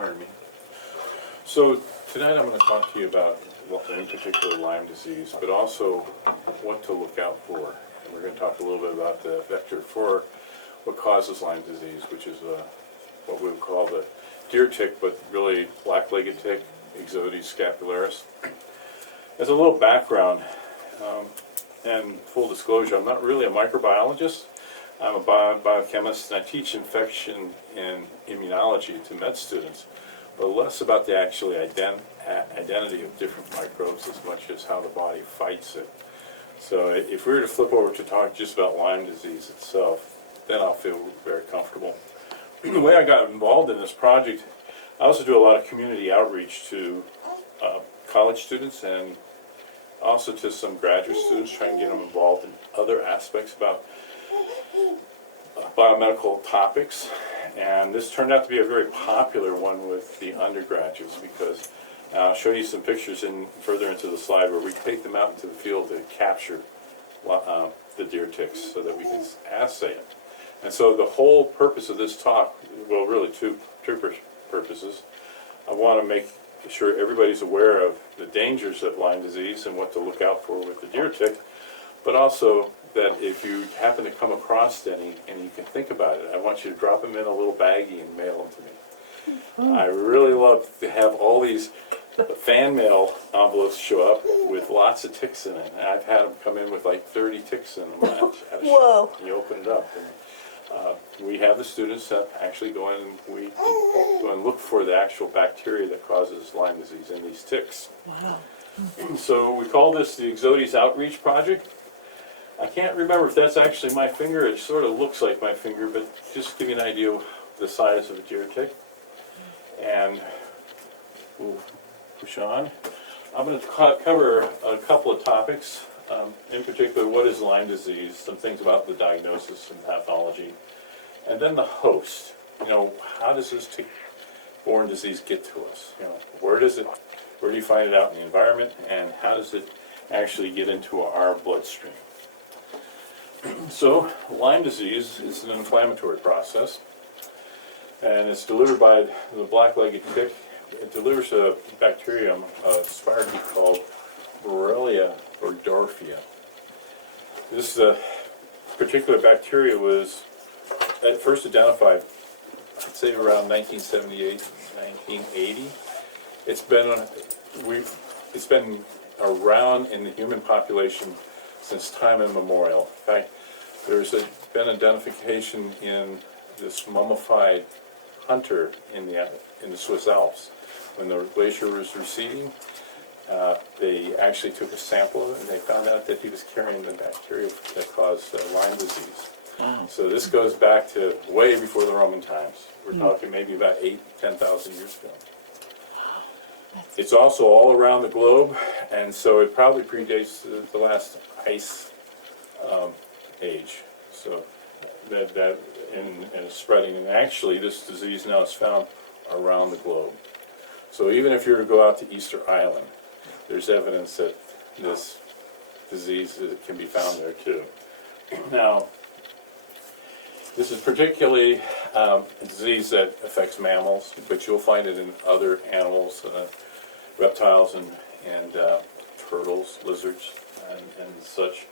Pardon me. So tonight I'm going to talk to you about, well, in particular, Lyme disease, but also what to look out for. And we're going to talk a little bit about the vector for what causes Lyme disease, which is what we would call the deer tick, but really black-legged tick, Ixodes scapularis. As a little background, and full disclosure, I'm not really a microbiologist. I'm a biochemist, and I teach infection and immunology to med students, but less about the actual identity of different microbes as much as how the body fights it. So if we were to flip over to talk just about Lyme disease itself, then I'll feel very comfortable. The way I got involved in this project, I also do a lot of community outreach to college students and also to some graduate students, trying to get them involved in other aspects about biomedical topics. And this turned out to be a very popular one with the undergraduates because I'll show you some pictures further into the slide where we take them out into the field to capture the deer ticks so that we can assay it. And so the whole purpose of this talk, well, really two purposes. I want to make sure everybody's aware of the dangers of Lyme disease and what to look out for with the deer tick, but also that if you happen to come across any and you can think about it, I want you to drop them in a little baggie and mail them to me. I really love to have all these fan mail envelopes show up with lots of ticks in it. I've had them come in with like 30 ticks in them at a show. You open it up, and we have the students that actually go in and we go and look for the actual bacteria that causes Lyme disease in these ticks. Wow. So we call this the Ixodes Outreach Project. I can't remember if that's actually my finger. It sort of looks like my finger, but just to give you an idea of the size of a deer tick. And we'll push on. I'm going to cover a couple of topics. In particular, what is Lyme disease, some things about the diagnosis and pathology, and then the host. How does this tick-borne disease get to us? Where do you find it out in the environment, and how does it actually get into our bloodstream? So, Lyme disease is an inflammatory process, and it's delivered by the black-legged tick. It delivers a bacterium, a spirochete called Borrelia Bacteria. This particular bacteria was at first identified, I'd say around 1978, 1980. It's been around in the human population since time immemorial. In fact, there's been identification in this mummified hunter in the Swiss Alps. When the glacier was receding, they actually took a sample of it, and they found out that he was carrying the bacteria that caused Lyme disease. So this goes back to way before the Roman times. We're talking maybe about 10,000 years ago. It's also all around the globe, and so it probably predates the last ice age. So that is spreading, and actually this disease now is found around the globe. So even if you were to go out to Easter Island, there's evidence that this disease can be found there too. Now, this is particularly a disease that affects mammals, but you'll find it in other animals, reptiles and turtles, lizards, and such.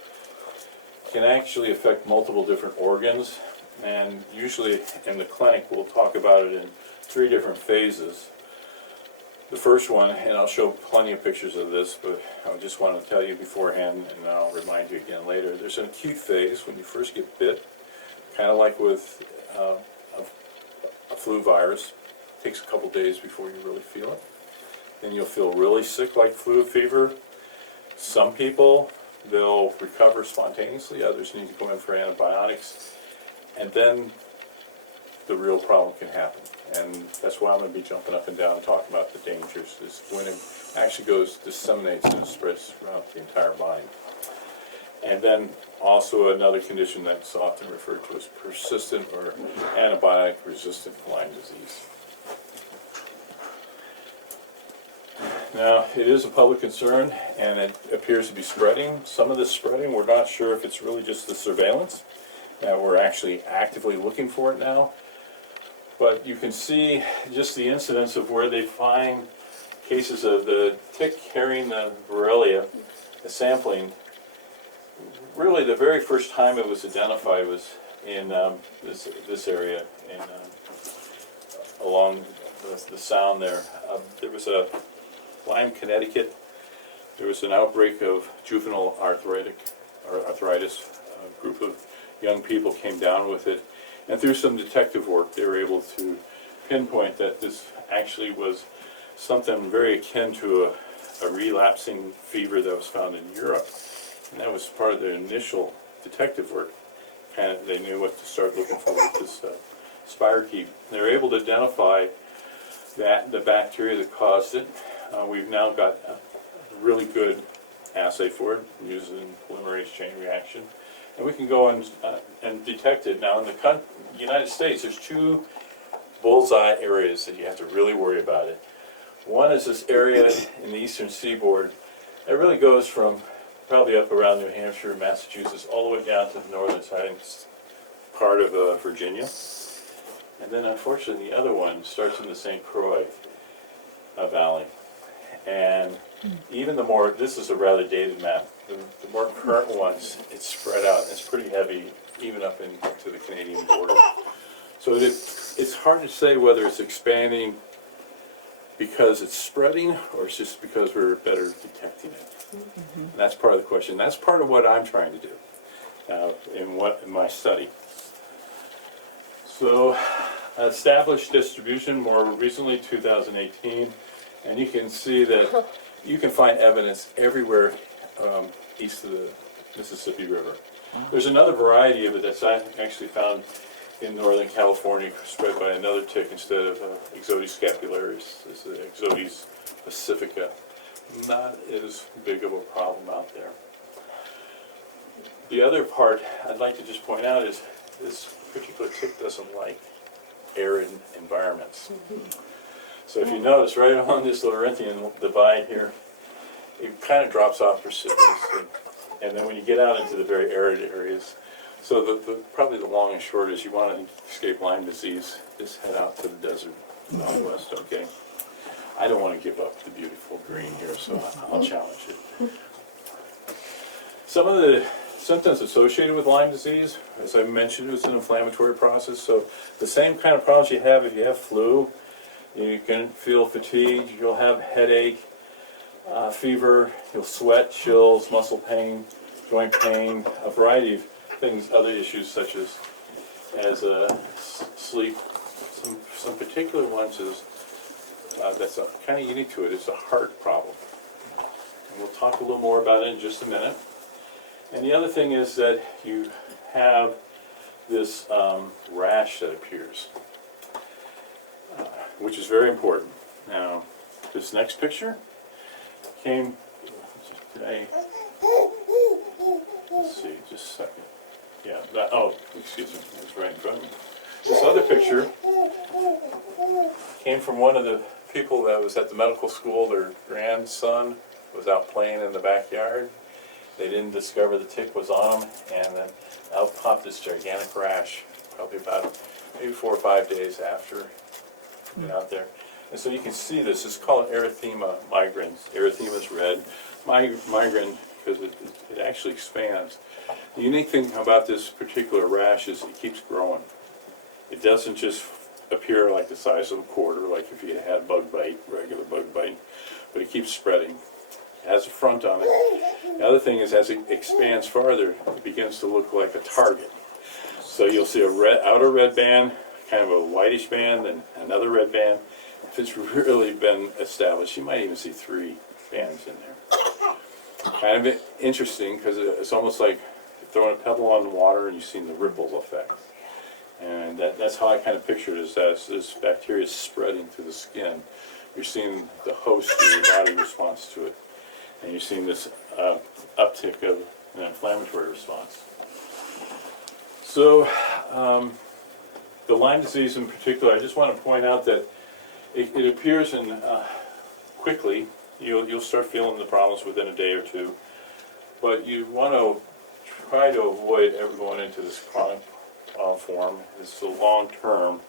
It can actually affect multiple different organs, and usually in the clinic we'll talk about it in 3 different phases. The first one, and I'll show plenty of pictures of this, but I just want to tell you beforehand, and I'll remind you again later, there's an acute phase when you first get bit, kind of like with a flu virus. It takes a couple days before you really feel it. Then you'll feel really sick, like flu fever. Some people, they'll recover spontaneously, others need to go in for antibiotics, and then the real problem can happen. And that's why I'm going to be jumping up and down and talking about the dangers. Is when it actually disseminates and spreads throughout the entire body. And then also another condition that's often referred to as persistent or antibiotic-resistant Lyme disease. Now, it is a public concern, and it appears to be spreading. Some of this spreading, we're not sure if it's really just the surveillance. We're actually actively looking for it now. But you can see just the incidence of where they find cases of the tick carrying the Borrelia, the sampling. Really, the very first time it was identified was in this area, along the Sound there. There was a Lyme, Connecticut. There was an outbreak of juvenile arthritis. A group of young people came down with it, and through some detective work, they were able to pinpoint that this actually was something very akin to a relapsing fever that was found in Europe. And that was part of their initial detective work. And they knew what to start looking for with this spirochete. They were able to identify that the bacteria that caused it. We've now got a really good assay for it, using polymerase chain reaction. And we can go and detect it. Now in the United States, there's two bullseye areas that you have to really worry about it. One is this area in the eastern seaboard that really goes from probably up around New Hampshire, Massachusetts, all the way down to the northern side, part of Virginia. And then unfortunately the other one starts in the St. Croix Valley. And even the more, this is a rather dated map, the more current ones, it's spread out, and it's pretty heavy, even up into the Canadian border. So it's hard to say whether it's expanding because it's spreading, or it's just because we're better detecting it. And that's part of the question. That's part of what I'm trying to do in my study. So, established distribution more recently, 2018, and you can see that you can find evidence everywhere east of the Mississippi River. There's another variety of it that's actually found in Northern California, spread by another tick instead of Ixodes scapularis. It's the Ixodes pacifica. Not as big of a problem out there. The other part I'd like to just point out is this particular tick doesn't like arid environments. So if you notice, right along this Laurentian divide here, it kind of drops off precipitously. And then when you get out into the very arid areas, so probably the long and short is you want to escape Lyme disease, just head out to the desert northwest, okay? I don't want to give up the beautiful green here, so I'll challenge it. Some of the symptoms associated with Lyme disease, as I mentioned, it's an inflammatory process, so the same kind of problems you have if you have flu. You can feel fatigued, you'll have headache, fever, you'll sweat, chills, muscle pain, joint pain, a variety of things, other issues such as sleep. Some particular ones is that's kind of unique to it. It's a heart problem. And we'll talk a little more about it in just a minute. And the other thing is that you have this rash that appears, which is very important. Now, this next picture came today. Let's see, just a second. Yeah, excuse me, it's right in front of me. This other picture came from one of the people that was at the medical school. Their grandson was out playing in the backyard. They didn't discover the tick was on him, and then out popped this gigantic rash, probably about maybe 4 or 5 days after he went out there. And so you can see this. It's called erythema migrans. Erythema is red. Migrant, because it actually expands. The unique thing about this particular rash is it keeps growing. It doesn't just appear like the size of a quarter, like if you had bug bite, regular bug bite, but it keeps spreading. It has a front on it. The other thing is, as it expands farther, it begins to look like a target. So you'll see a outer red band, kind of a whitish band, and another red band. If it's really been established, you might even see 3 bands in there. Kind of interesting, because it's almost like throwing a pebble on the water and you've seen the ripple effect. And that's how I kind of picture it, is as this bacteria is spreading through the skin. You're seeing the host of your body response to it. And you're seeing this uptick of an inflammatory response. So, the Lyme disease in particular, I just want to point out that it appears in quickly. You'll start feeling the problems within a day or two. But you want to try to avoid ever going into this chronic form. It's the long term.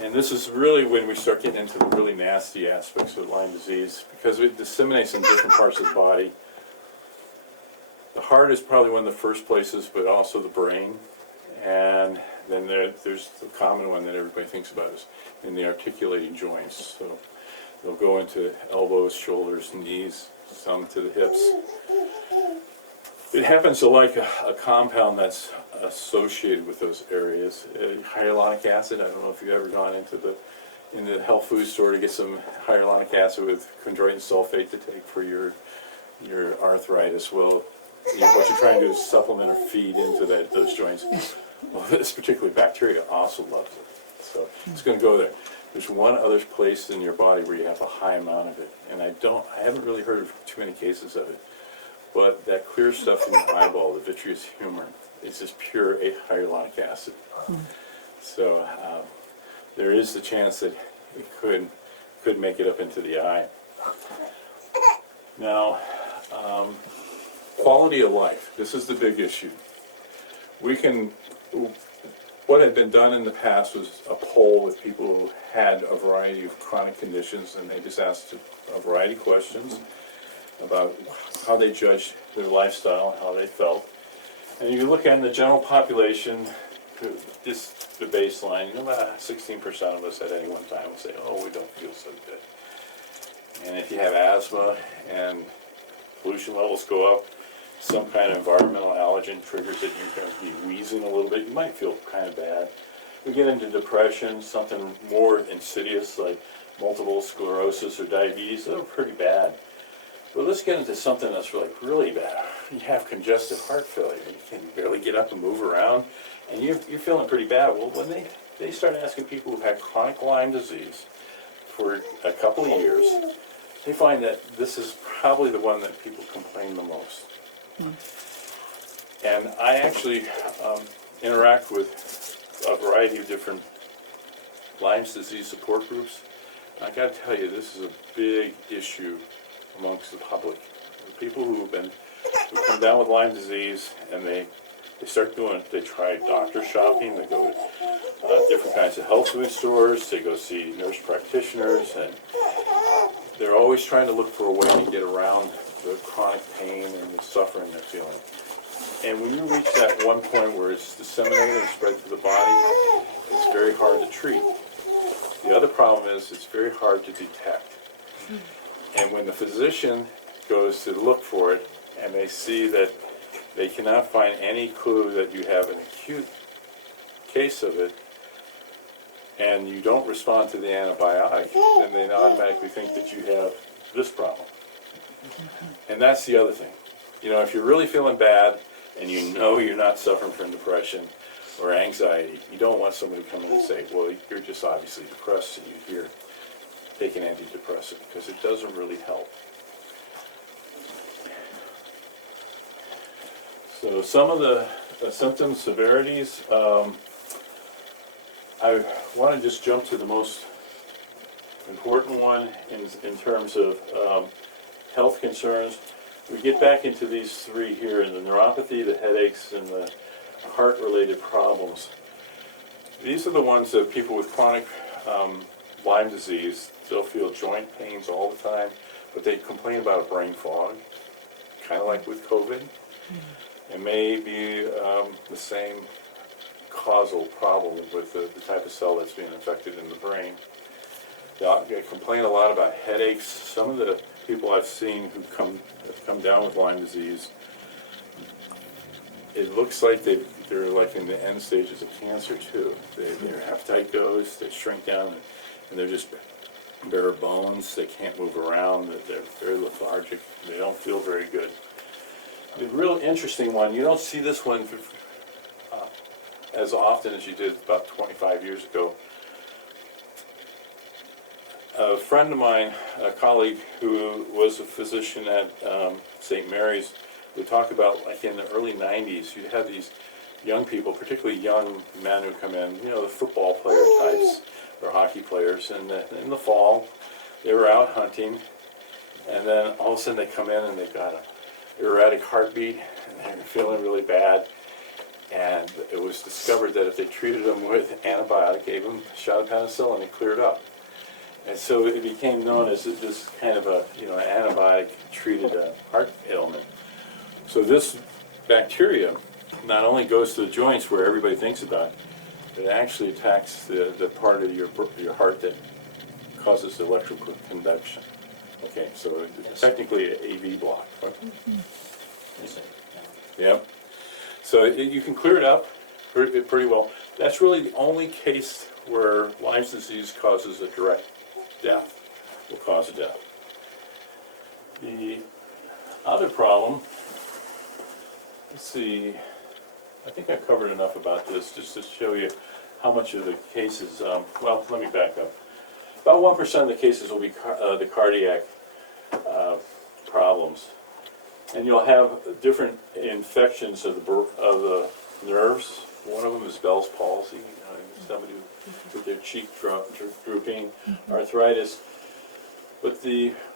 And this is really when we start getting into the really nasty aspects of Lyme disease, because it disseminates in different parts of the body. The heart is probably one of the first places, but also the brain. And then there's the common one that everybody thinks about is in the articulating joints. So they'll go into elbows, shoulders, knees, some to the hips. It happens to like a compound that's associated with those areas. Hyaluronic acid, I don't know if you've ever gone into the health food store to get some hyaluronic acid with chondroitin sulfate to take for your arthritis. Well, what you're trying to do is supplement or feed into those joints. Well, this particular bacteria also loves it. So it's going to go there. There's one other place in your body where you have a high amount of it, and I haven't really heard of too many cases of it. But that clear stuff in your eyeball, the vitreous humor, is just pure hyaluronic acid. So there is the chance that it could make it up into the eye. Now, quality of life. This is the big issue. What had been done in the past was a poll with people who had a variety of chronic conditions, and they just asked a variety of questions about how they judged their lifestyle, how they felt. And you look at the general population, just the baseline, about 16% of us at any one time will say, oh, we don't feel so good. And if you have asthma and pollution levels go up, some kind of environmental allergen triggers it, you're going to be wheezing a little bit, you might feel kind of bad. We get into depression, something more insidious like multiple sclerosis or diabetes, they're pretty bad. But let's get into something that's like really bad. You have congestive heart failure. You can barely get up and move around, and you're feeling pretty bad. Well, when they start asking people who've had chronic Lyme disease for a couple of years, they find that this is probably the one that people complain the most. And I actually interact with a variety of different Lyme disease support groups. I got to tell you, this is a big issue amongst the public. The people who come down with Lyme disease, and they start doing it. They try doctor shopping. They go to different kinds of health food stores. They go see nurse practitioners, and they're always trying to look for a way to get around the chronic pain and the suffering they're feeling. And when you reach that one point where it's disseminated and spread through the body, it's very hard to treat. The other problem is it's very hard to detect. And when the physician goes to look for it and they see that they cannot find any clue that you have an acute case of it and you don't respond to the antibiotic, then they automatically think that you have this problem. And that's the other thing. You know, if you're really feeling bad and you know you're not suffering from depression or anxiety, you don't want somebody to come in and say, well, you're just obviously depressed and you're here. Take an antidepressant, because it doesn't really help. So some of the symptoms, severities, I want to just jump to the most important one in terms of health concerns. We get back into these three here, in the neuropathy, the headaches, and the heart-related problems. These are the ones that people with chronic Lyme disease, they'll feel joint pains all the time, but they complain about a brain fog, kind of like with COVID. It may be the same causal problem with the type of cell that's being infected in the brain. They complain a lot about headaches. Some of the people I've seen who have come down with Lyme disease, it looks like they're like in the end stages of cancer too. Their appetite goes, they shrink down, and they're just bare bones. They can't move around. They're very lethargic. They don't feel very good. The real interesting one, you don't see this one as often as you did about 25 years ago. A friend of mine, a colleague who was a physician at St. Mary's, would talk about, like in the early 90s, you had these young people, particularly young men who come in, you know, the football player types or hockey players, and in the fall they were out hunting, and then all of a sudden they come in and they've got an erratic heartbeat and they're feeling really bad, And it was discovered that if they treated them with antibiotic, gave them a shot of penicillin, it cleared up. And so it became known as this kind of a, an antibiotic-treated heart ailment. So this bacteria not only goes to the joints where everybody thinks about it, it actually attacks the part of your heart that causes electrical conduction. Okay, so it's technically an AV block. Yeah. So you can clear it up pretty well. That's really the only case where Lyme disease causes a direct death, will cause a death. The other problem, let's see, I think I covered enough about this just to show you how much of the cases, well, let me back up. About 1% of the cases will be the cardiac problems. And you'll have different infections of the nerves. One of them is Bell's palsy, somebody with their cheek drooping, arthritis. But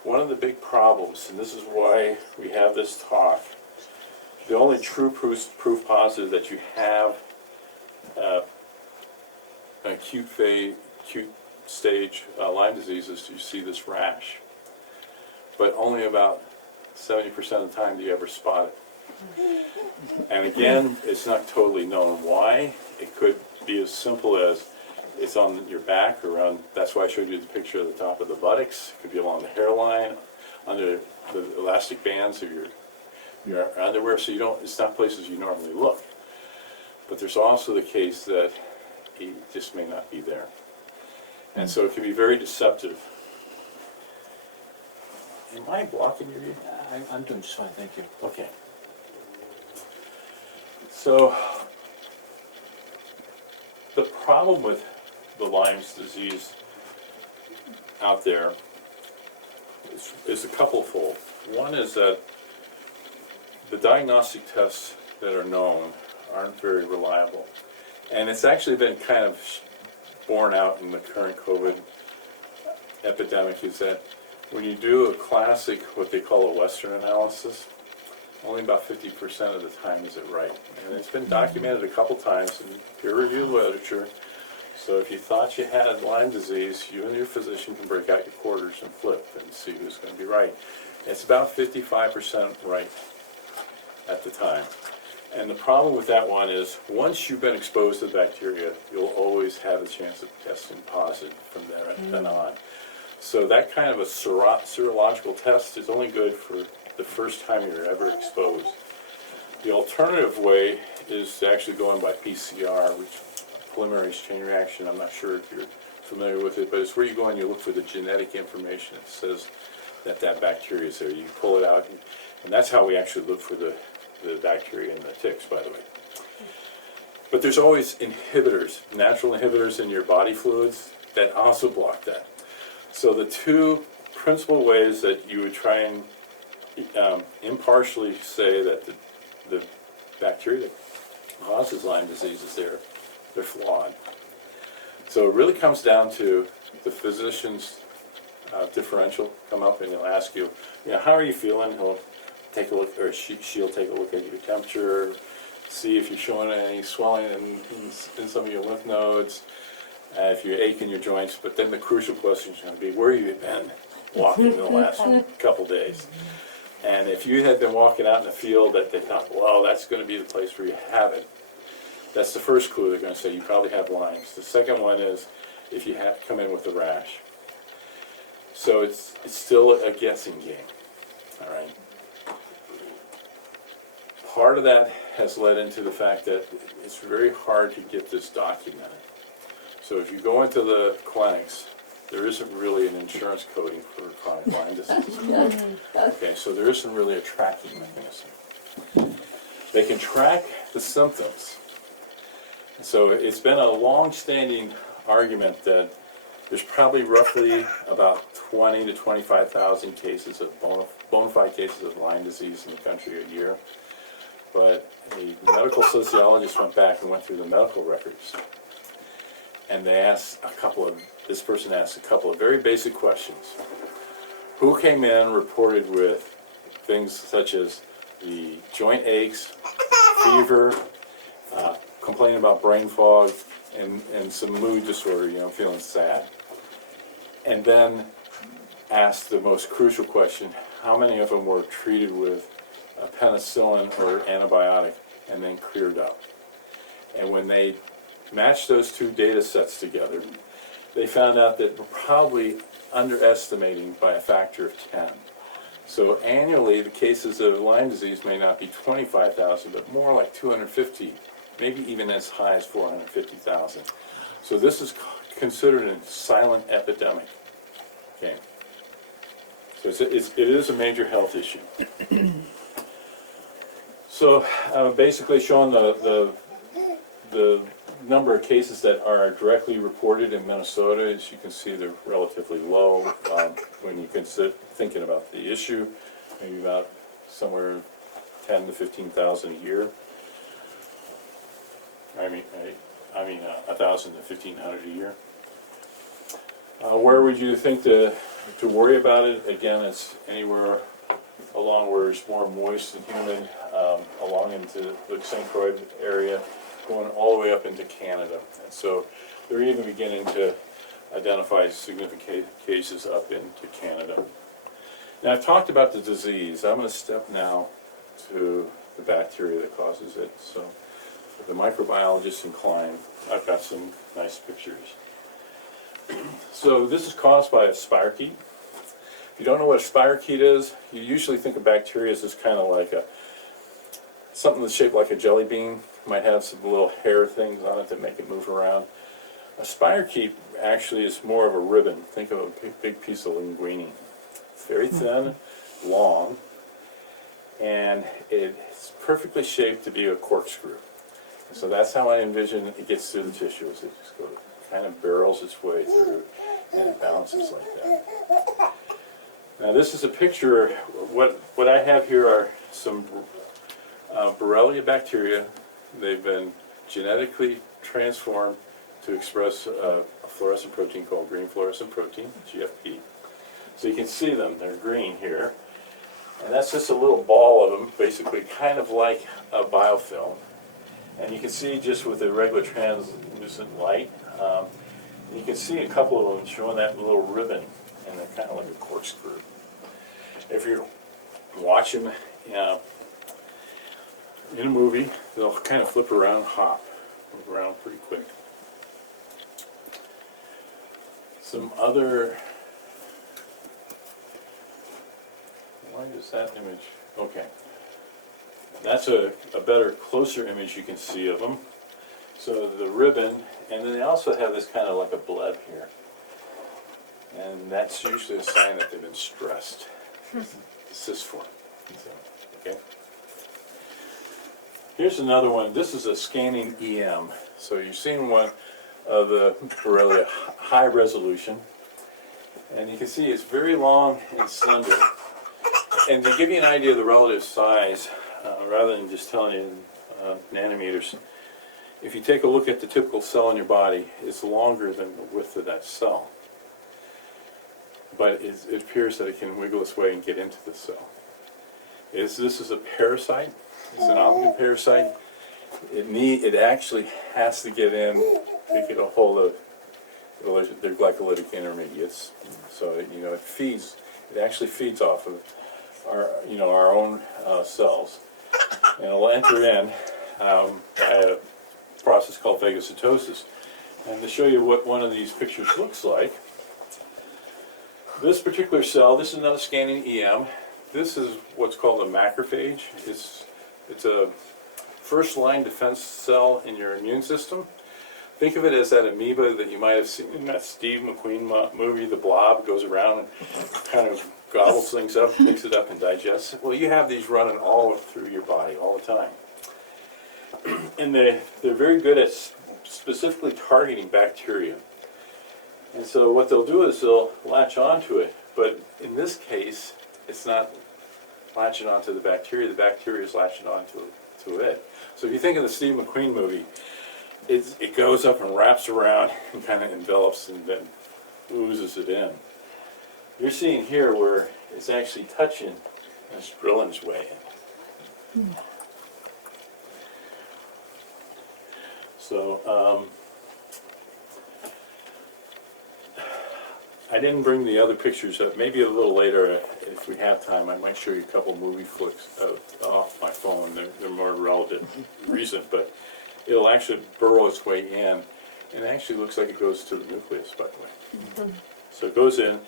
one of the big problems, and this is why we have this talk, the only true proof positive that you have an acute stage Lyme disease is you see this rash. But only about 70% of the time do you ever spot it. And again, it's not totally known why. It could be as simple as it's on your back or on, that's why I showed you the picture of the top of the buttocks. It could be along the hairline, under the elastic bands of your underwear, so it's not places you normally look. But there's also the case that it just may not be there. And so it can be very deceptive. Am I blocking your view? I'm doing just fine, thank you. Okay. So the problem with the Lyme disease out there is a couple-fold. One is that the diagnostic tests that are known aren't very reliable. And it's actually been kind of borne out in the current COVID epidemic, is that when you do a classic, what they call a Western analysis, only about 50% of the time is it right. And it's been documented a couple times in peer-reviewed literature. So if you thought you had Lyme disease, you and your physician can break out your quarters and flip and see who's going to be right. It's about 55% right at the time. And the problem with that one is, once you've been exposed to the bacteria, you'll always have a chance of testing positive from then on. So that kind of a serological test is only good for the first time you're ever exposed. The alternative way is actually going by PCR, which polymerase chain reaction. I'm not sure if you're familiar with it, but it's where you go and you look for the genetic information that says that bacteria is there. You pull it out, and that's how we actually look for the bacteria and the ticks, by the way. But there's always inhibitors, natural inhibitors in your body fluids that also block that. So the two principal ways that you would try and impartially say that the bacteria that causes Lyme disease is there, they're flawed. So it really comes down to the physician's differential come up and he'll ask you, how are you feeling? He'll take a look, or she'll take a look at your temperature, see if you're showing any swelling in some of your lymph nodes, if you're aching your joints. But then the crucial question is going to be, where have you been walking in the last couple days? And if you had been walking out in the field that they thought, well, that's going to be the place where you have it, that's the first clue. They're going to say you probably have Lyme. The second one is if you have come in with a rash. So it's still a guessing game, all right? Part of that has led into the fact that it's very hard to get this documented. So if you go into the clinics, there isn't really an insurance coding for chronic Lyme disease. Okay, so there isn't really a tracking mechanism. They can track the symptoms. So it's been a long-standing argument that there's probably roughly about 20 to 25,000 cases of bona fide cases of Lyme disease in the country a year. But a medical sociologist went back and went through the medical records. And they asked this person asked a couple of very basic questions. Who came in reported with things such as the joint aches, fever, complain about brain fog and some mood disorder, feeling sad. And then ask the most crucial question, how many of them were treated with a penicillin or antibiotic and then cleared up? And when they matched those two data sets together, they found out that we're probably underestimating by a factor of 10. So annually, the cases of Lyme disease may not be 25,000, but more like 250, maybe even as high as 450,000. So this is considered a silent epidemic. Okay. So it is a major health issue. So basically showing the number of cases that are directly reported in Minnesota. As you can see, they're relatively low when you consider thinking about the issue, maybe about somewhere 10 to 15,000 a year. I mean 1,000 to 1,500 a year. Where would you think to worry about it? Again, it's anywhere along where it's more moist and humid, along into the St. Croix area, going all the way up into Canada. And so they're even beginning to identify significant cases up into Canada. Now, I've talked about the disease. I'm going to step now to the bacteria that causes it. So the microbiologist in Clarke, I've got some nice pictures. So this is caused by a spirochete. If you don't know what a spirochete is, you usually think of bacteria as just kind of like something that's shaped like a jelly bean. Might have some little hair things on it that make it move around. A spirochete actually is more of a ribbon. Think of a big piece of linguine. It's very thin, long, and it's perfectly shaped to be a corkscrew. So that's how I envision it gets through the tissues. It just kind of barrels its way through, and it bounces like that. Now this is a picture. What I have here are some Borrelia Bacteria. They've been genetically transformed to express a fluorescent protein called green fluorescent protein, GFP. So you can see them, they're green here. And that's just a little ball of them, basically kind of like a biofilm. And you can see just with the regular translucent light, you can see a couple of them showing that little ribbon, and they're kind of like a corkscrew. If you're watching in a movie, they'll kind of flip around, move around pretty quick. Some other, why is that image? Okay. That's a better, closer image you can see of them. So the ribbon, and then they also have this kind of like a bleb here. And that's usually a sign that they've been stressed. Cyst form. So, okay. Here's another one. This is a scanning EM. So you're seeing one of the Borrelia high resolution. And you can see it's very long and slender. And to give you an idea of the relative size, rather than just telling you in nanometers, if you take a look at the typical cell in your body, it's longer than the width of that cell. But it appears that it can wiggle its way and get into the cell. This is a parasite. It's an obligated parasite. It actually has to get in to get a hold of their glycolytic intermediates. So it actually feeds off of our own cells, and it'll enter in by a process called phagocytosis. And to show you what one of these pictures looks like, this particular cell, this is another scanning EM. This is what's called a macrophage. It's a first-line defense cell in your immune system. Think of it as that amoeba that you might have seen in that Steve McQueen movie, The Blob, goes around and kind of gobbles things up, picks it up, and digests it. Well, you have these running all through your body all the time. And they're very good at specifically targeting bacteria. And so what they'll do is they'll latch onto it, but in this case, it's not latching onto the bacteria is latching onto it. So if you think of the Steve McQueen movie, it goes up and wraps around and kind of envelops and then oozes it in. You're seeing here where it's actually touching and it's drilling its way in. So, I didn't bring the other pictures up. Maybe a little later, if we have time, I might show you a couple movie flicks off my phone. They're more relevant, recent, but it'll actually burrow its way in, and it actually looks like it goes to the nucleus, by the way. So it goes in,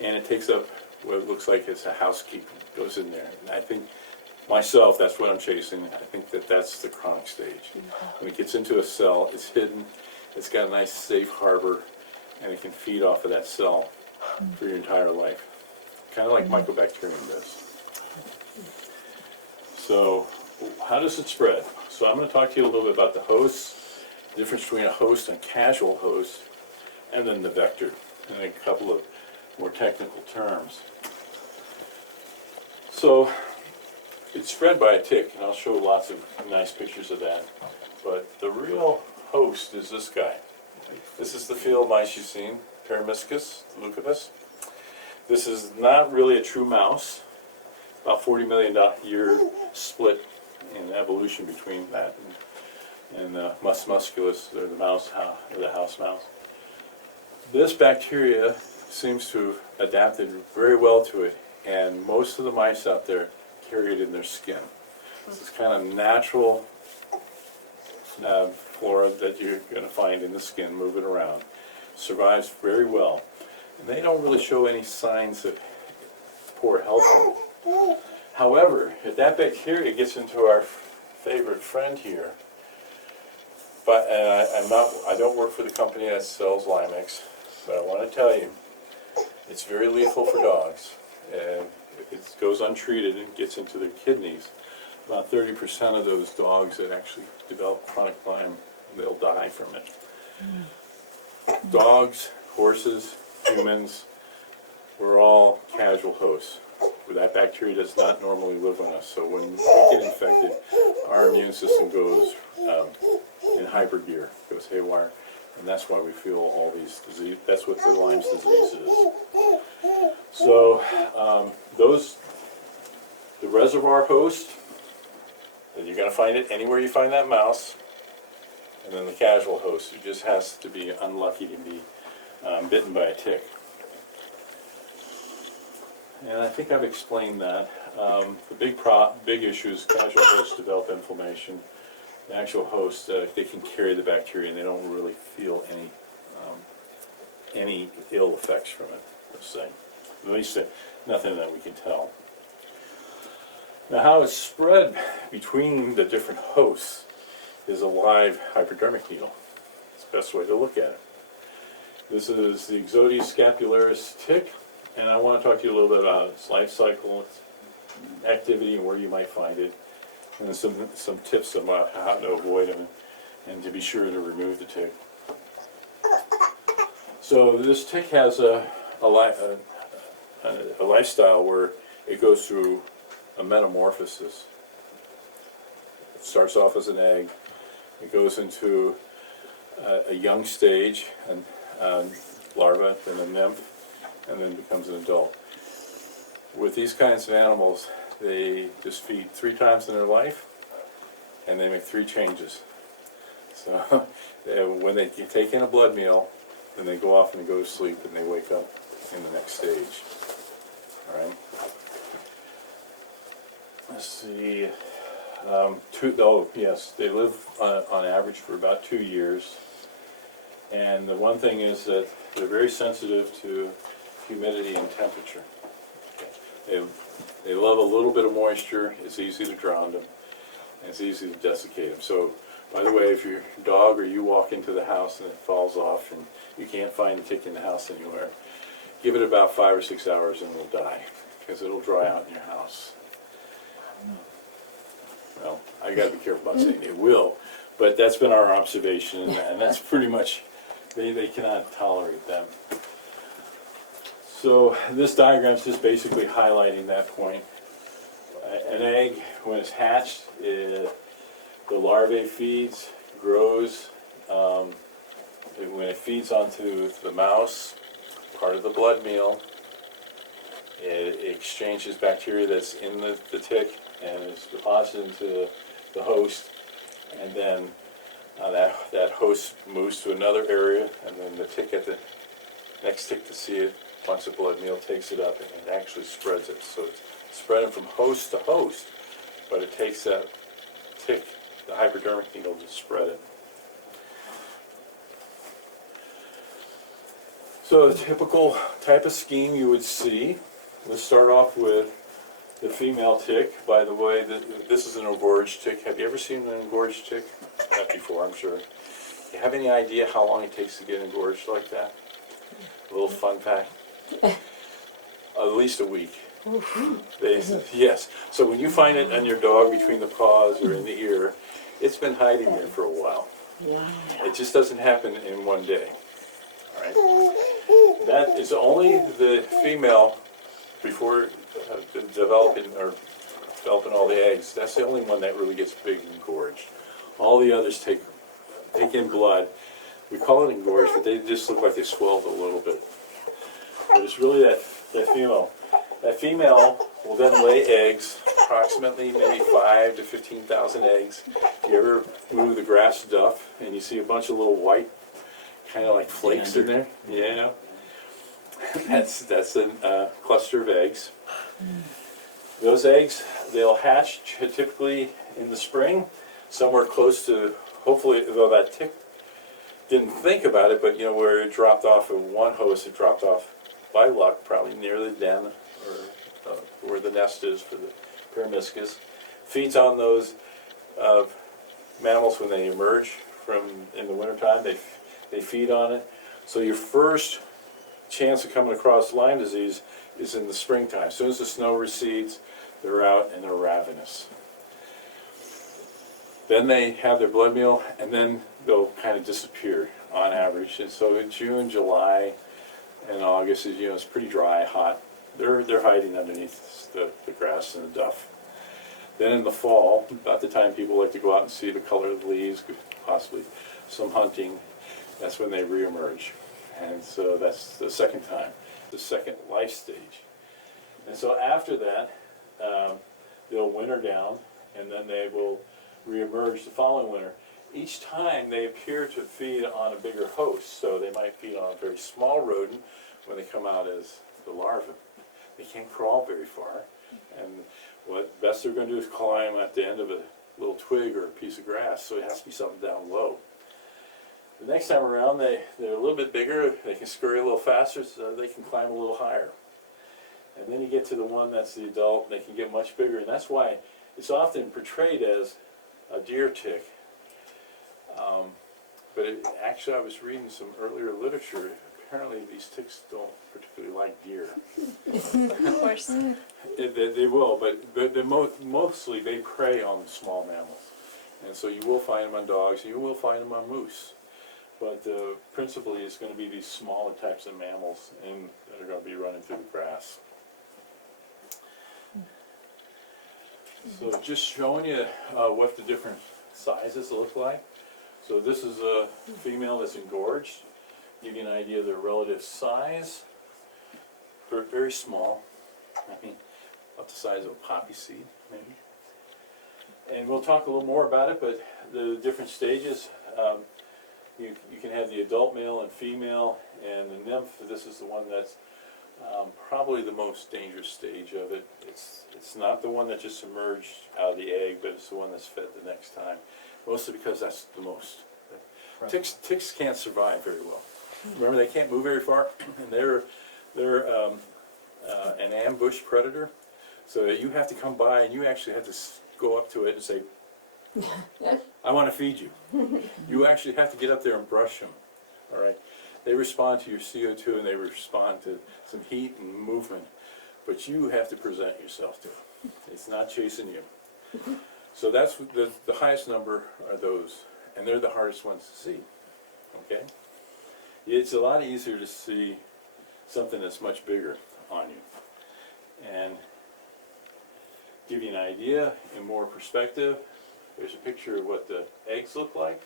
and it takes up what looks like it's a housekeeping. It goes in there, and I think myself, that's what I'm chasing. I think that that's the chronic stage. When it gets into a cell, it's hidden. It's got a nice safe harbor, and it can feed off of that cell for your entire life. Kind of like mycobacterium does. So how does it spread? So I'm going to talk to you a little bit about the hosts, the difference between a host and casual host, and then the vector, and a couple of more technical terms. So it's spread by a tick, and I'll show lots of nice pictures of that. But the real host is this guy. This is the field mice you've seen, Peromyscus leucopus. This is not really a true mouse. About 40 million year split in evolution between that and Mus musculus, or the mouse, or the house mouse. This bacteria seems to have adapted very well to it, and most of the mice out there carry it in their skin. This is kind of natural flora that you're going to find in the skin moving around. Survives very well. And they don't really show any signs of poor health. However, if that bacteria gets into our favorite friend here, but I don't work for the company that sells Limex, but I want to tell you, it's very lethal for dogs. And if it goes untreated and gets into their kidneys, about 30% of those dogs that actually develop chronic Lyme, they'll die from it. Dogs, horses, humans, we're all casual hosts. Where that bacteria does not normally live on us. So when we get infected, our immune system goes in hypergear, goes haywire, and that's why we feel all these diseases. That's what the Lyme disease is. So the reservoir host, and you're going to find it anywhere you find that mouse, and then the casual host, who just has to be unlucky to be bitten by a tick. And I think I've explained that. The big issue is casual hosts develop inflammation. The actual hosts, they can carry the bacteria and they don't really feel any ill effects from it, let's say. At least nothing that we can tell. Now, how it's spread between the different hosts is a live hypodermic needle. It's the best way to look at it. This is the Ixodes scapularis tick, and I want to talk to you a little bit about its life cycle, its activity, and where you might find it, and then some tips about how to avoid them and to be sure to remove the tick. So this tick has a lifestyle where it goes through a metamorphosis. It starts off as an egg, it goes into a young stage, and larva, then a nymph, and then becomes an adult. With these kinds of animals, they just feed 3 times in their life, and they make 3 changes. So when they take in a blood meal, then they go off and they go to sleep, and they wake up in the next stage. All right. Let's see. Yes, they live on average for about 2 years. And the one thing is that they're very sensitive to humidity and temperature. They love a little bit of moisture. It's easy to drown them, and it's easy to desiccate them. So, by the way, if your dog or you walk into the house and it falls off and you can't find the tick in the house anywhere, give it about 5 or 6 hours and it'll die, because it'll dry out in your house. Well, I got to be careful about saying it will, but that's been our observation, and that's pretty much, they cannot tolerate them. So this diagram is just basically highlighting that point. An egg, when it's hatched, the larvae feeds, grows. When it feeds onto the mouse, part of the blood meal, it exchanges bacteria that's in the tick and is deposited into the host, and then That host moves to another area, and then the tick at the next tick to see it, once the blood meal takes it up, and it actually spreads it. So it's spreading from host to host, but it takes that tick, the hypodermic needle, to spread it. So the typical type of scheme you would see, let's start off with the female tick. By the way, this is an engorged tick. Have you ever seen an engorged tick? Not before, I'm sure. Do you have any idea how long it takes to get engorged like that? A little fun fact. At least a week. Yes. So when you find it on your dog between the paws or in the ear, it's been hiding there for a while. It just doesn't happen in one day. All right. That is only the female before developing all the eggs. That's the only one that really gets big and engorged. All the others take in blood. We call it engorged, but they just look like they swelled a little bit. But it's really that female. That female will then lay eggs, approximately maybe 5,000 to 15,000 eggs. You ever move the grass duff and you see a bunch of little white, kind of like flakes in there? Yeah. That's a cluster of eggs. Those eggs, they'll hatch typically in the spring, somewhere close to, hopefully, though that tick didn't think about it, but where it dropped off of one host, it dropped off by luck, probably near the den or where the nest is for the permiscus. Feeds on those mammals when they emerge from in the wintertime. They feed on it. So your first chance of coming across Lyme disease is in the springtime. As soon as the snow recedes, they're out and they're ravenous. Then they have their blood meal, and then they'll kind of disappear on average. And so in June, July, and August, it's pretty dry, hot. They're hiding underneath the grass and the duff. Then in the fall, about the time people like to go out and see the color of the leaves, possibly some hunting, that's when they reemerge. And so that's the second time, the second life stage. And so after that, they'll winter down, and then they will reemerge the following winter. Each time they appear to feed on a bigger host, so they might feed on a very small rodent when they come out as the larvae. They can't crawl very far, and what best they're going to do is climb at the end of a little twig or a piece of grass, so it has to be something down low. The next time around, they're a little bit bigger, they can scurry a little faster, so they can climb a little higher. And then you get to the one that's the adult, they can get much bigger, and that's why it's often portrayed as a deer tick. But actually, I was reading some earlier literature. Apparently, these ticks don't particularly like deer. Of course. They will, but mostly they prey on small mammals. And so you will find them on dogs, you will find them on moose. But principally, it's going to be these smaller types of mammals that are going to be running through the grass. So just showing you what the different sizes look like. So this is a female that's engorged. Give you an idea of their relative size. They're very small. I mean, about the size of a poppy seed, maybe. And we'll talk a little more about it, but the different stages. You can have the adult male and female, and the nymph. This is the one that's probably the most dangerous stage of it. It's not the one that just emerged out of the egg, but it's the one that's fed the next time. Mostly because that's the most. Right. Ticks can't survive very well. Remember, they can't move very far, and they're an ambush predator. So you have to come by, and you actually have to go up to it and say, I want to feed you. You actually have to get up there and brush them. All right. They respond to your CO2 and they respond to some heat and movement, but you have to present yourself to them. It's not chasing you. So that's the highest number are those, and they're the hardest ones to see. Okay. It's a lot easier to see something that's much bigger on you, and give you an idea in more perspective. There's a picture of what the eggs look like.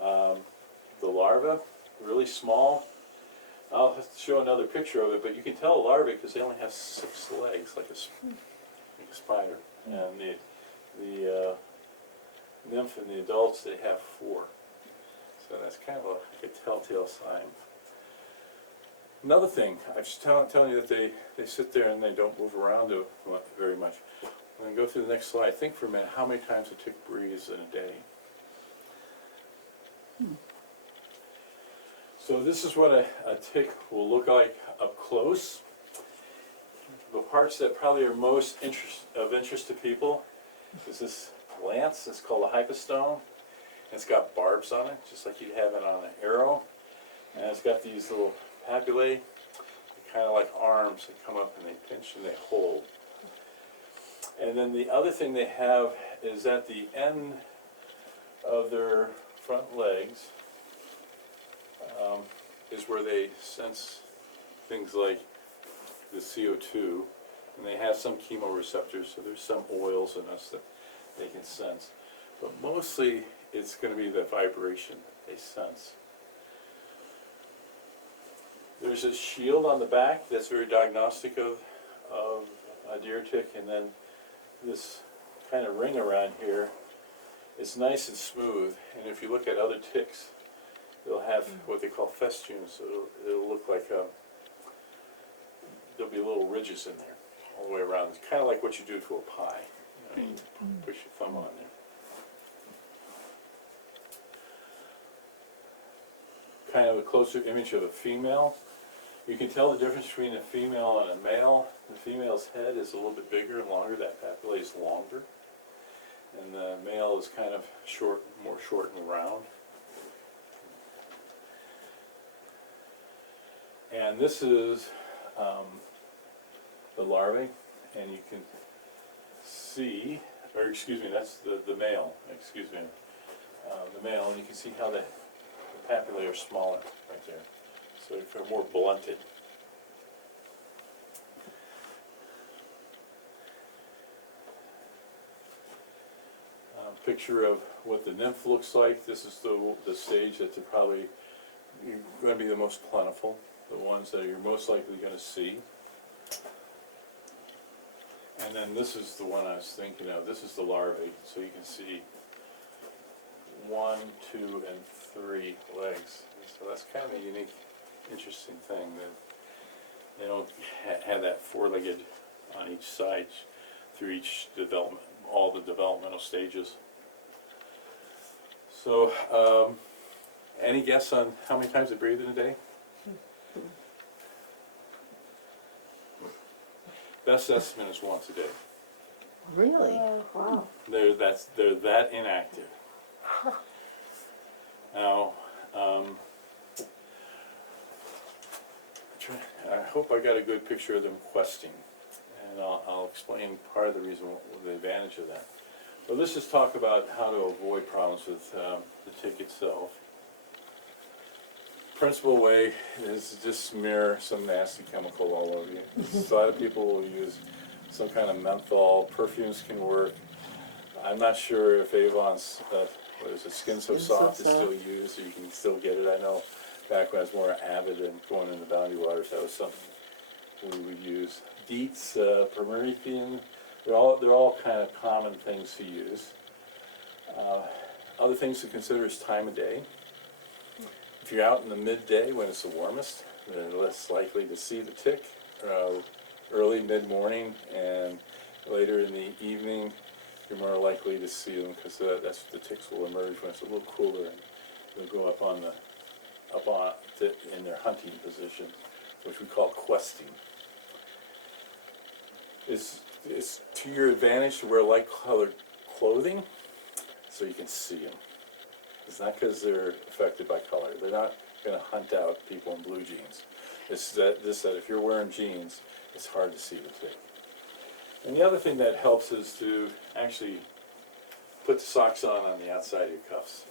The larva, really small. I'll have to show another picture of it, but you can tell a larva because they only have 6 legs, like a spider. And nymph in the adults, they have 4. So that's kind of like a telltale sign. Another thing, I was telling you that they sit there and they don't move around very much. I'm going to go through the next slide. Think for a minute how many times a tick breathes in a day. So this is what a tick will look like up close. The parts that probably are most of interest to people is this lance. It's called a hypostome. It's got barbs on it, just like you'd have it on an arrow. And it's got these little papillae, kind of like arms that come up and they pinch and they hold. And then the other thing they have is at the end of their front legs is where they sense things like the CO2, and they have some chemoreceptors, so there's some oils in us that they can sense. But mostly it's going to be the vibration they sense. There's a shield on the back that's very diagnostic of a deer tick, and then this kind of ring around here is nice and smooth, and if you look at other ticks, they'll have what they call festoons, so it'll look like there'll be little ridges in there all the way around. It's kind of like what you do to a pie. You push your thumb on there. Kind of a closer image of a female. You can tell the difference between a female and a male. The female's head is a little bit bigger and longer. That papillae is longer. And the male is kind of more short and round. And this is the larvae, and you can see, or excuse me, that's the male, excuse me, the male, and you can see how the papillae are smaller right there, so they're more blunted. Picture of what the nymph looks like. This is the stage that they're probably going to be the most plentiful, the ones that you're most likely going to see. And then this is the one I was thinking of. This is the larvae, so you can see 1, 2, and 3 legs. So that's kind of a unique, interesting thing that they don't have that 4-legged on each side through each development, all the developmental stages. So, any guess on how many times they breathe in a day? Best estimate is once a day. Really? Wow. They're that inactive. Now, I hope I got a good picture of them questing, and I'll explain part of the reason, the advantage of that. Well, let's just talk about how to avoid problems with the tick itself. Principal way is just smear some nasty chemical all over you. So a lot of people will use some kind of menthol. Perfumes can work. I'm not sure if Avon's, what is it, Skin So Soft is still used, so you can still get it. I know back when I was more avid and going into boundary waters, that was something we would use. Deets, permethrin, they're all kind of common things to use. Other things to consider is time of day. If you're out in the midday when it's the warmest, they're less likely to see the tick. Early, mid-morning, and later in the evening, you're more likely to see them because that's the ticks will emerge when it's a little cooler, and they'll go up in their hunting position, which we call questing. It's to your advantage to wear light-colored clothing so you can see them. It's not because they're affected by color. They're not going to hunt out people in blue jeans. It's that if you're wearing jeans, it's hard to see the tick. And the other thing that helps is to actually put the socks on the outside of your cuffs.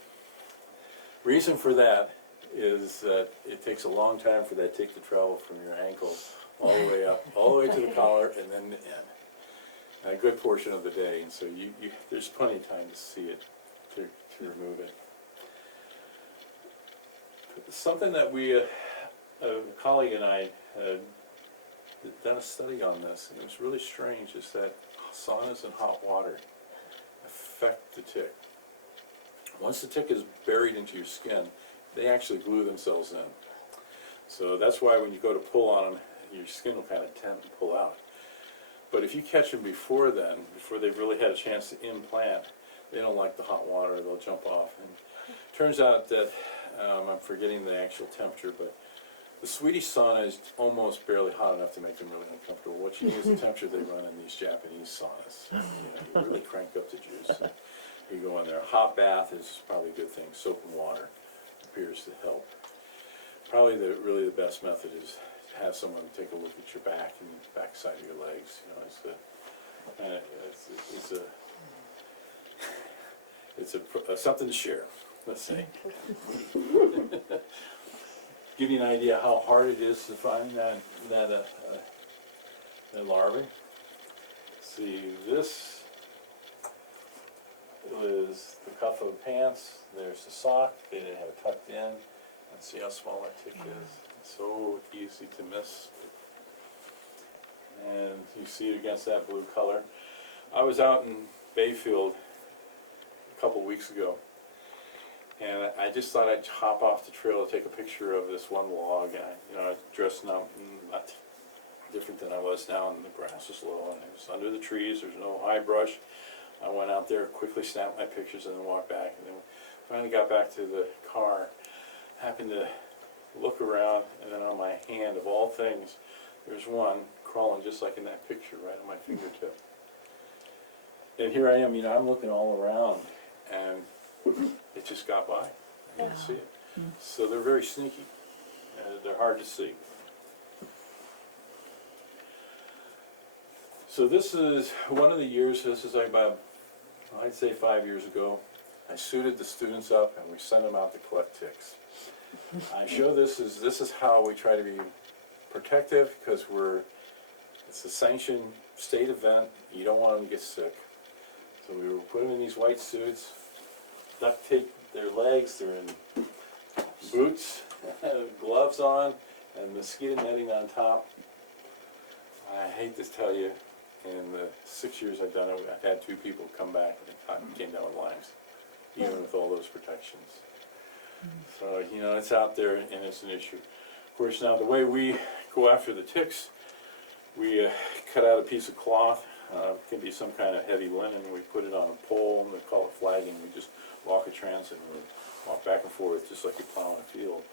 Reason for that is that it takes a long time for that tick to travel from your ankle all the way up, all the way to the collar, and then the end. A good portion of the day, and so there's plenty of time to see it, to remove it. Something that a colleague and I had done a study on this, and it was really strange, is that saunas and hot water affect the tick. Once the tick is buried into your skin, they actually glue themselves in. So that's why when you go to pull on them, your skin will kind of tend to pull out. But if you catch them before then, before they've really had a chance to implant, they don't like the hot water, they'll jump off. And it turns out that, I'm forgetting the actual temperature, but the Swedish sauna is almost barely hot enough to make them really uncomfortable. What you need is the temperature they run in these Japanese saunas. You really crank up the juice. You go in there. A hot bath is probably a good thing. Soap and water appears to help. Probably really the best method is to have someone take a look at your back and back side of your legs. It's something to share. Let's say. Give you an idea how hard it is to find that larvae. See, this is the cuff of the pants. There's the sock. They didn't have it tucked in. And see how small that tick is. It's so easy to miss. And you see it against that blue color. I was out in Bayfield a couple weeks ago, and I just thought I'd hop off the trail to take a picture of this one log. And I was dressed not different than I was now, and the grass was low, and it was under the trees. There's no high brush. I went out there, quickly snapped my pictures, and then walked back. And then finally got back to the car. Happened to look around, and then on my hand, of all things, there's one crawling just like in that picture, right on my fingertip. And here I am, I'm looking all around, and it just got by. I didn't see it. So they're very sneaky. They're hard to see. So this is one of the years, this is like about, I'd say 5 years ago. I suited the students up and we sent them out to collect ticks. I show this is how we try to be protective, because it's a sanctioned state event. You don't want them to get sick. So we were putting them in these white suits, duct tape their legs, they're in boots, gloves on, and mosquito netting on top. I hate to tell you, in the 6 years I've done it, I've had 2 people come back and came down with Lyme's, even with all those protections. So, it's out there and it's an issue. Of course, now the way we go after the ticks, we cut out a piece of cloth, it can be some kind of heavy linen, we put it on a pole, and they call it flagging. We just walk a transit and we walk back and forth just like you plow in a field,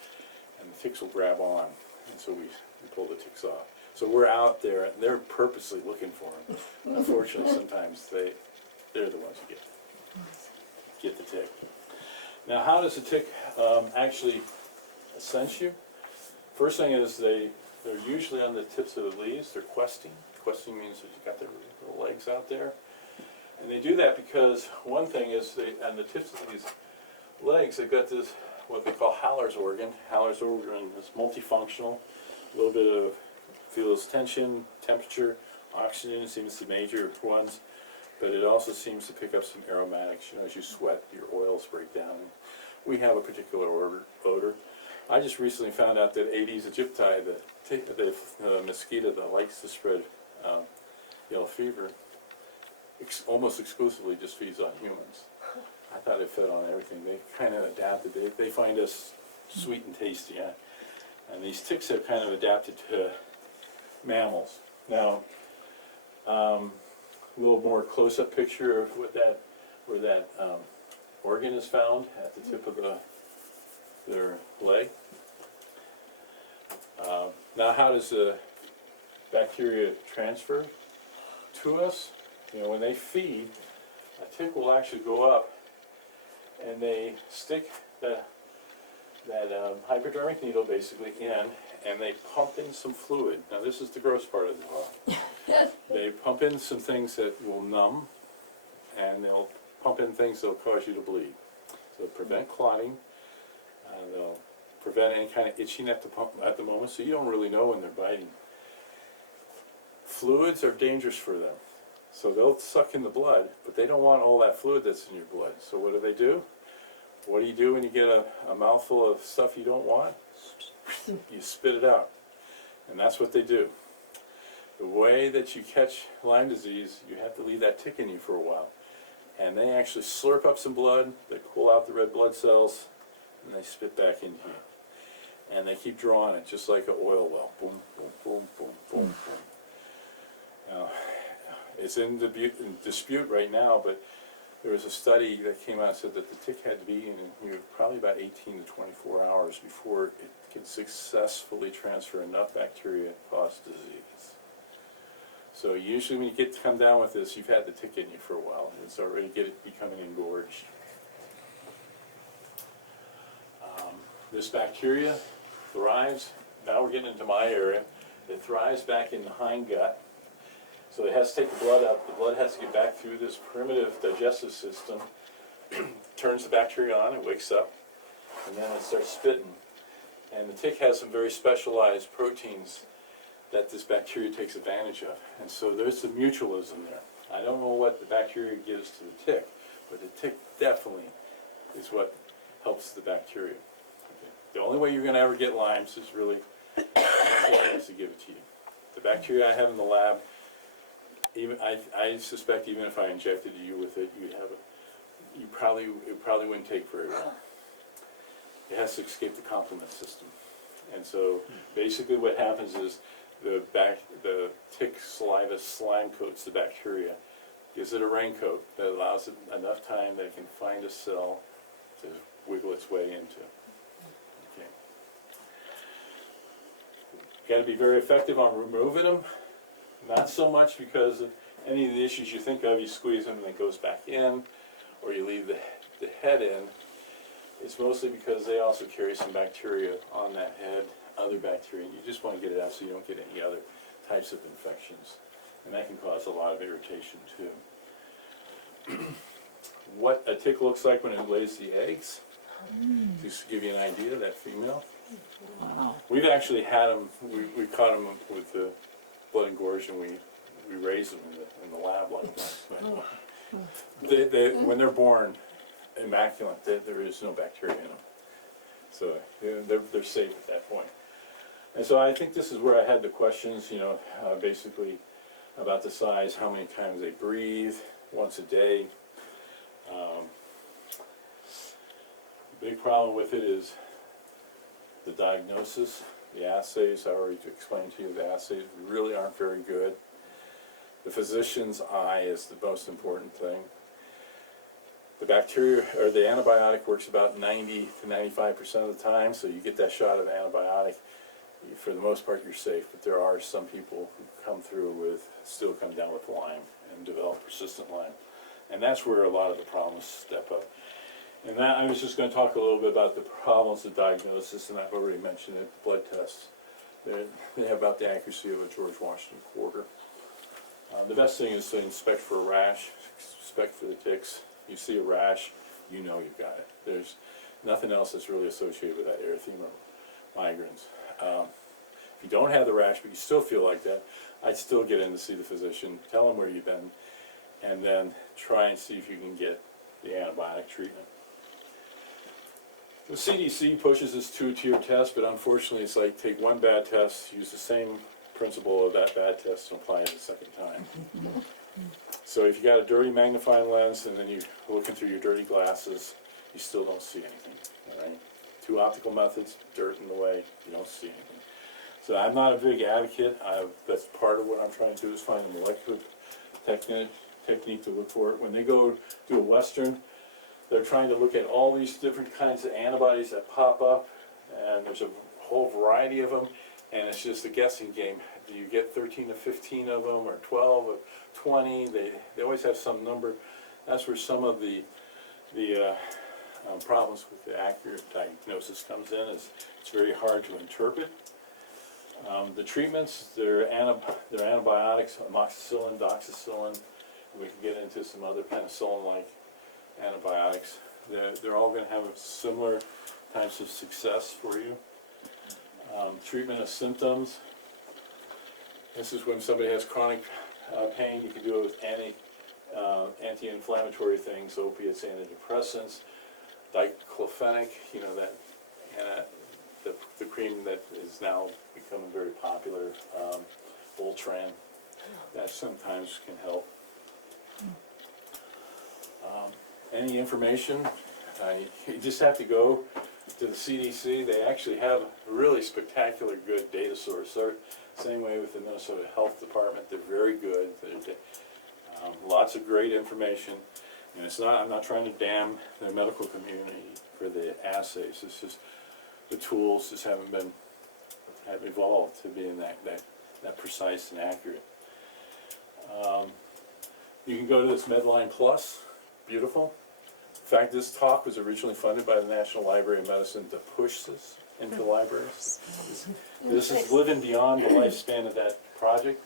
and the ticks will grab on, and so we pull the ticks off. So we're out there, and they're purposely looking for them. Unfortunately, sometimes they're the ones who get the tick. Now, how does a tick actually sense you? First thing is they're usually on the tips of the leaves. They're questing. Questing means that you've got their little legs out there. And they do that because one thing is on the tips of these legs, they've got this, what they call Haller's organ. Haller's organ is multifunctional. A little bit of feels tension, temperature, oxygen seems the major ones. But it also seems to pick up some aromatics. As you sweat, your oils break down. We have a particular odor. I just recently found out that Aedes aegypti, the mosquito that likes to spread yellow fever, almost exclusively just feeds on humans. I thought it fed on everything. They kind of adapted. They find us sweet and tasty. And these ticks have kind of adapted to mammals. Now, a little more close-up picture of where that organ is found at the tip of their leg. Now, how does the bacteria transfer to us? When they feed, a tick will actually go up and they stick that hypodermic needle basically in, and they pump in some fluid. Now, this is the gross part of the job. They pump in some things that will numb, and they'll pump in things that will cause you to bleed. So they'll prevent clotting, and they'll prevent any kind of itching at the moment, so you don't really know when they're biting. Fluids are dangerous for them. So they'll suck in the blood, but they don't want all that fluid that's in your blood. So what do? What do you do when you get a mouthful of stuff you don't want? You spit it out. And that's what they do. The way that you catch Lyme disease, you have to leave that tick in you for a while. And they actually slurp up some blood, they pull out the red blood cells, and they spit back into you. And they keep drawing it just like an oil well. Boom, boom, boom, boom, boom, boom. Now, it's in dispute right now, but there was a study that came out and said that the tick had to be in here probably about 18 to 24 hours before it could successfully transfer enough bacteria to cause disease. So usually when you come down with this, you've had the tick in you for a while. It's already becoming engorged. This bacteria thrives, now we're getting into my area, it thrives back in the hindgut. So it has to take the blood up, the blood has to get back through this primitive digestive system, turns the bacteria on, it wakes up, and then it starts spitting. And the tick has some very specialized proteins that this bacteria takes advantage of. And so there's some mutualism there. I don't know what the bacteria gives to the tick, but the tick definitely is what helps the bacteria. Okay. The only way you're going to ever get Lyme's is really the tick has to give it to you. The bacteria I have in the lab, even I suspect even if I injected you with it, you'd have it. It probably wouldn't take very long. It has to escape the complement system, and so basically what happens is the tick saliva slime coats the bacteria, gives it a raincoat that allows it enough time that it can find a cell to wiggle its way into. Okay. Got to be very effective on removing them. Not so much because of any of the issues you think of, you squeeze them and it goes back in, or you leave the head in. It's mostly because they also carry some bacteria on that head, other bacteria, and you just want to get it out so you don't get any other types of infections. And that can cause a lot of irritation too. What a tick looks like when it lays the eggs, just to give you an idea, that female. Wow. We've actually had them, we caught them with the blood engorged, and we raise them in the lab like that. When they're born immaculate, there is no bacteria in them. So they're safe at that point. And so I think this is where I had the questions, basically about the size, how many times they breathe, once a day. The big problem with it is the diagnosis, the assays. I already explained to you the assays really aren't very good. The physician's eye is the most important thing. The bacteria, or the antibiotic works about 90 to 95% of the time, so you get that shot of antibiotic. For the most part, you're safe, but there are some people who come through with, still come down with Lyme and develop persistent Lyme. And that's where a lot of the problems step up. And that, I was just going to talk a little bit about the problems of diagnosis, and I've already mentioned it, blood tests. They have about the accuracy of a George Washington quarter. The best thing is to inspect for a rash, inspect for the ticks. You see a rash, you know you've got it. There's nothing else that's really associated with that erythema migrans. If you don't have the rash, but you still feel like that, I'd still get in to see the physician, tell him where you've been, and then try and see if you can get the antibiotic treatment. The CDC pushes this two-tier test, but unfortunately it's like take one bad test, use the same principle of that bad test and apply it the second time. So if you got a dirty magnifying lens and then you're looking through your dirty glasses, you still don't see anything, all right? Two optical methods, dirt in the way, you don't see anything. So I'm not a big advocate. That's part of what I'm trying to do is find a molecular technique to look for it. When they go do a Western, they're trying to look at all these different kinds of antibodies that pop up, and there's a whole variety of them, and it's just a guessing game. Do you get 13 to 15 of them, or 12, or 20? They always have some number. That's where some of the problems with the accurate diagnosis comes in. Is it's very hard to interpret. The treatments, they're antibiotics, amoxicillin, doxycycline. We can get into some other penicillin-like antibiotics. They're all going to have similar types of success for you. Treatment of symptoms. This is when somebody has chronic pain. You can do it with anti-inflammatory things, opiates, antidepressants, diclofenac. The cream that is now becoming very popular, Voltaren. That sometimes can help. any information, you just have to go to the CDC. They actually have a really spectacular good data source. They're same way with the Minnesota Health Department. They're very good. Lots of great information. And it's not, I'm not trying to damn the medical community for the assays. It's just the tools just have evolved to being that precise and accurate. You can go to this Medline Plus, beautiful. In fact, this talk was originally funded by the National Library of Medicine to push this into libraries. This is living beyond the lifespan of that project.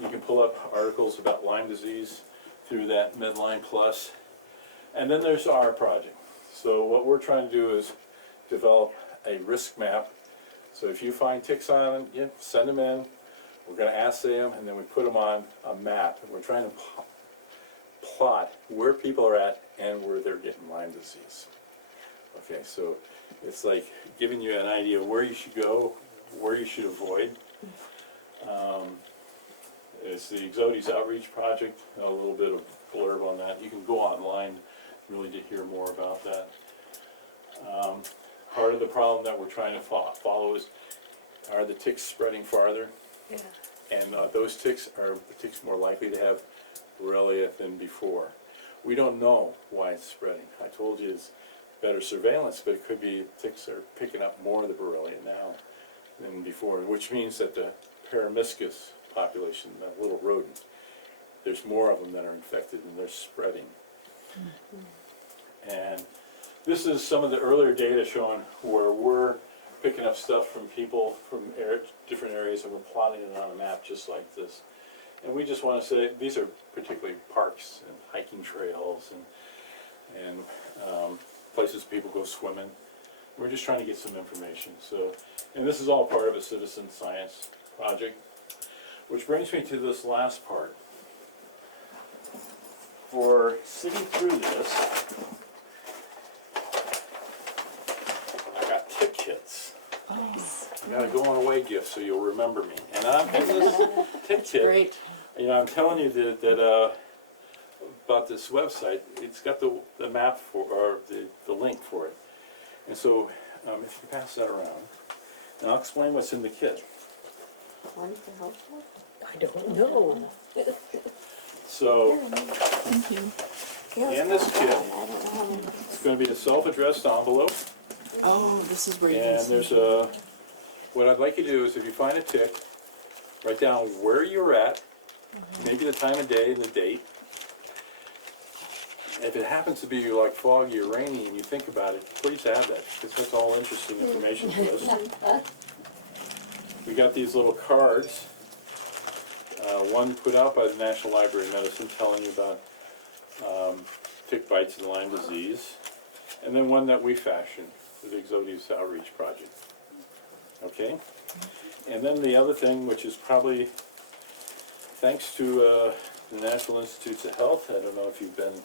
You can pull up articles about Lyme disease through that Medline Plus. And then there's our project. So what we're trying to do is develop a risk map. So if you find ticks on them, send them in. We're going to assay them, and then we put them on a map. And we're trying to plot where people are at and where they're getting Lyme disease. Okay, so it's like giving you an idea of where you should go, where you should avoid. It's the Severities Outreach Project, a little bit of blurb on that. You can go online really to hear more about that. Part of the problem that we're trying to follow is, are the ticks spreading farther? Yeah. And those ticks are the ticks more likely to have Borrelia than before. We don't know why it's spreading. I told you it's better surveillance, but it could be ticks are picking up more of the Borrelia now than before, which means that the Paramiscus population, that little rodent, there's more of them that are infected and they're spreading. And this is some of the earlier data showing where we're picking up stuff from people from different areas and we're plotting it on a map just like this. And we just want to say, these are particularly parks and hiking trails and places people go swimming. We're just trying to get some information. So, and this is all part of a citizen science project, which brings me to this last part. For sitting through this, I got tick kits. I got a going away gift so you'll remember me. And I'm in this tick kit. Great. You know, I'm telling you that about this website. It's got the map for, or the link for it. And so, if you pass that around, and I'll explain what's in the kit. I don't know. So, Thank you. in this kit, it's going to be a self-addressed envelope. Oh, this is where you can And see. there's a, what I'd like you to do is if you find a tick, write down where you're at, maybe the time of day and the date. If it happens to be like foggy or rainy and you think about it, please add that, because that's all interesting information to us. We got these little cards, one put out by the National Library of Medicine telling you about tick bites and Lyme disease, and then one that we fashioned for the Severities Outreach Project. Okay? And then the other thing, which is probably thanks to the National Institutes of Health, I don't know if you've been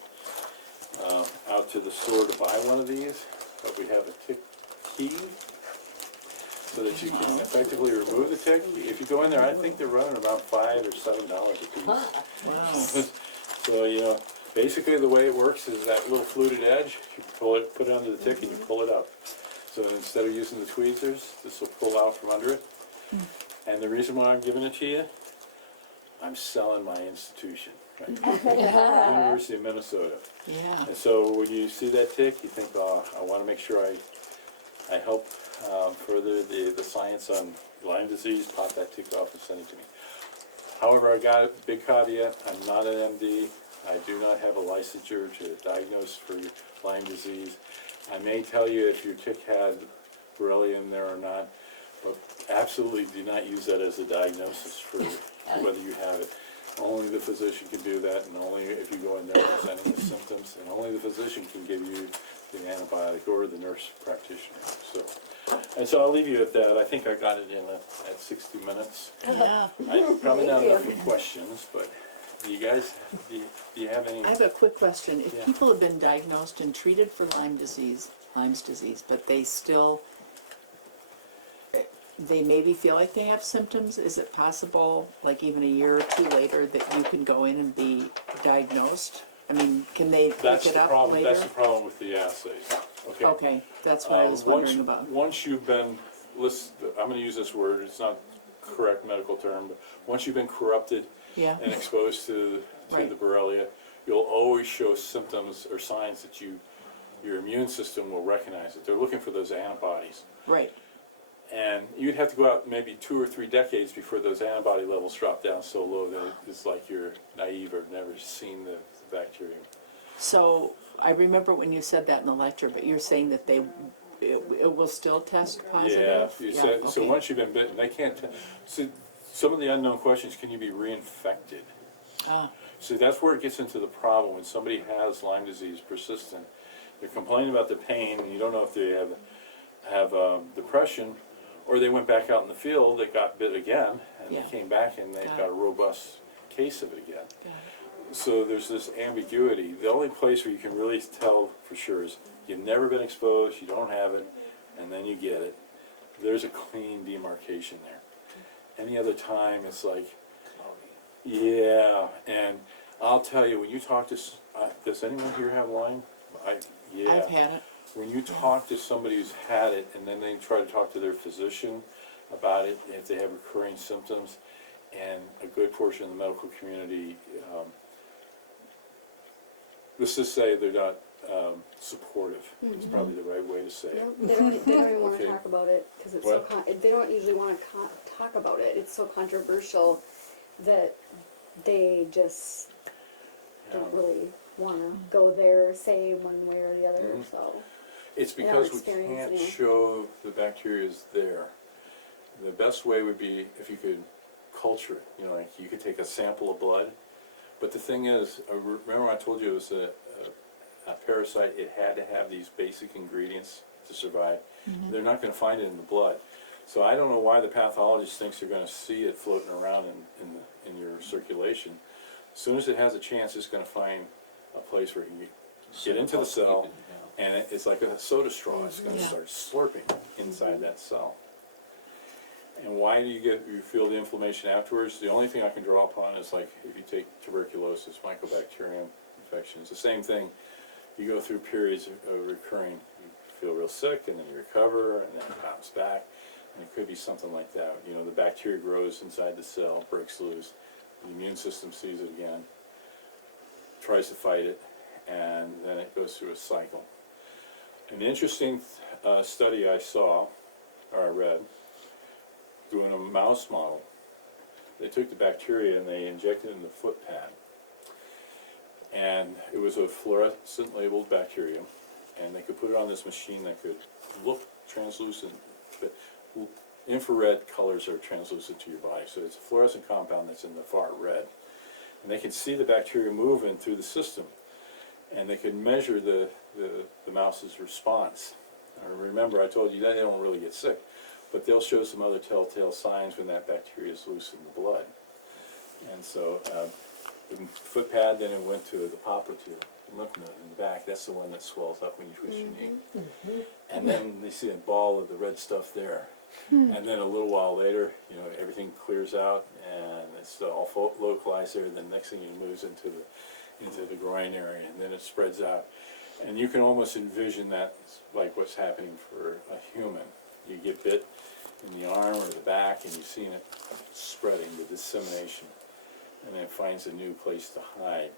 out to the store to buy one of these, but we have a tick key so that you can effectively remove the tick. If you go in there, I think they're running about $5 or $7 a piece. Wow. So, you know, basically the way it works is that little fluted edge, you pull it, put it under the tick and you pull it out. So instead of using the tweezers, this will pull out from under it. And the reason why I'm giving it to you, I'm selling my institution, right? University of Minnesota. Yeah. And so when you see that tick, you think, oh, I want to make sure I help further the science on Lyme disease, pop that tick off and send it to me. However, I got a big caveat, I'm not an MD. I do not have a licensure to diagnose for Lyme disease. I may tell you if your tick had Borrelia in there or not, but absolutely do not use that as a diagnosis for whether you have it. Only the physician can do that, and only if you go in there presenting the symptoms, and only the physician can give you the antibiotic or the nurse practitioner. So, and so I'll leave you at that. I think I got it in at 60 minutes. Yeah. Probably not enough for questions, but do you guys, do you have any? I have a quick question. If Yeah. people have been diagnosed and treated for Lyme's disease, but they still, they maybe feel like they have symptoms, is it possible, like even a year or two later, that you can go in and be diagnosed? I mean, can they That's pick it the up problem, later? that's the problem with the assays, okay? Okay, that's what I was wondering about. Once you've been, I'm gonna use this word, it's not correct medical term, but once you've been corrupted Yeah, and exposed to Right. the Borrelia, you'll always show symptoms or signs that your immune system will recognize it. They're looking for those antibodies. right, And you'd have to go out maybe 2 or 3 decades before those antibody levels drop down so low that it's like you're naive or never seen the bacterium. so I remember when you said that in the lecture, but you're saying that it will still test positive? Yeah, so okay. once you've been bitten, they can't, so some of the unknown questions, can you be reinfected? Ah, So that's where it gets into the problem, when somebody has Lyme disease persistent, they're complaining about the pain, and you don't know if they have depression, or they went back out in the field, they got bit again, and Yeah. they came back and they've Got got it. a robust case of it again. got it. So there's this ambiguity. The only place where you can really tell for sure is you've never been exposed, you don't have it, and then you get it. There's a clean demarcation there. Any other time, it's like, yeah, and I'll tell you, when you talk to, does anyone here have Lyme? Yeah. I've had it. When you talk to somebody who's had it, and then they try to talk to their physician about it, if they have recurring symptoms, and a good portion of the medical community, let's just say they're not supportive, is probably the right way to say it. No, they don't even want Okay. to talk about it because it's What? they don't usually want to talk about it. It's so controversial that they just don't really want to go there or say one way or the other. Mhm. So It's They don't because we experience can't it, yeah. show the bacteria is there. The best way would be if you could culture it, you know, like you could take a sample of blood. But the thing is, remember I told you it was a parasite, it had to have these basic ingredients to survive. They're not gonna find it in the blood. So I don't know why the pathologist thinks they're gonna see it floating around in your circulation. As soon as it has a chance, it's gonna find a place where it can get into the cell, and it's like a soda straw, it's gonna Yeah. start slurping inside that cell. And why do you feel the inflammation afterwards? The only thing I can draw upon is like if you take tuberculosis, mycobacterium infections, the same thing. You go through periods of recurring, you feel real sick, and then you recover, and then it bounces back. And it could be something like that. You know, the bacteria grows inside the cell, breaks loose, the immune system sees it again, tries to fight it, and then it goes through a cycle. An interesting study I saw, or I read, doing a mouse model, they took the bacteria and they injected it in the foot pad. And it was a fluorescent labeled bacterium, and they could put it on this machine that could look translucent, but infrared colors are translucent to your body, so it's a fluorescent compound that's in the far red. And they could see the bacteria moving through the system, and they could measure the mouse's response. Remember, I told you that they don't really get sick, but they'll show some other telltale signs when that bacteria is loose in the blood. And so, the foot pad, then it went to the popper tube, lymph node in the back. That's the one that swells up when you twist your knee. And then they see a ball of the red stuff there. And then a little while later, you know, everything clears out and it's all localized there. Then next thing it moves into the groin area, and then it spreads out. And you can almost envision that like what's happening for a human. You get bit in the arm or the back, and you've seen it spreading, the dissemination, and then it finds a new place to hide.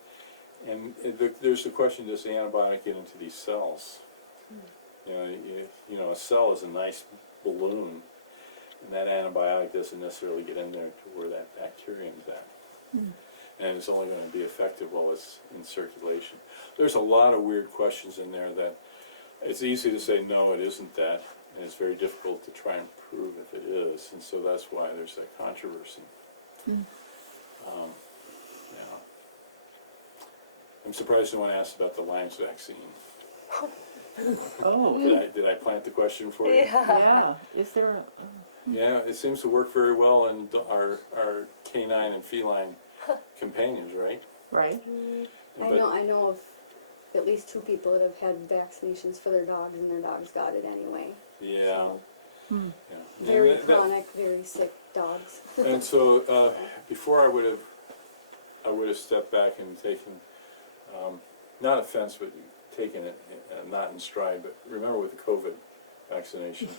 And there's the question: does the antibiotic get into these cells? You know, a cell is a nice balloon, and that antibiotic doesn't necessarily get in there to where that bacterium is at. And it's only going to be effective while it's in circulation. There's a lot of weird questions in there that it's easy to say, no, it isn't that, and it's very difficult to try and prove if it is, and so that's why there's that controversy. Yeah. I'm surprised no one asked about the Lyme's vaccine. Oh, Did I plant the question for you? yeah, is there a, Yeah, it seems to work very well in our canine and feline companions, right? right? I know of at least 2 people that have had vaccinations for their dogs, and their dogs got it anyway. Yeah. So, Yeah. very And chronic, very sick dogs. and so before I would have stepped back and taken Not offense, but taking it not in stride, but remember with the COVID vaccination,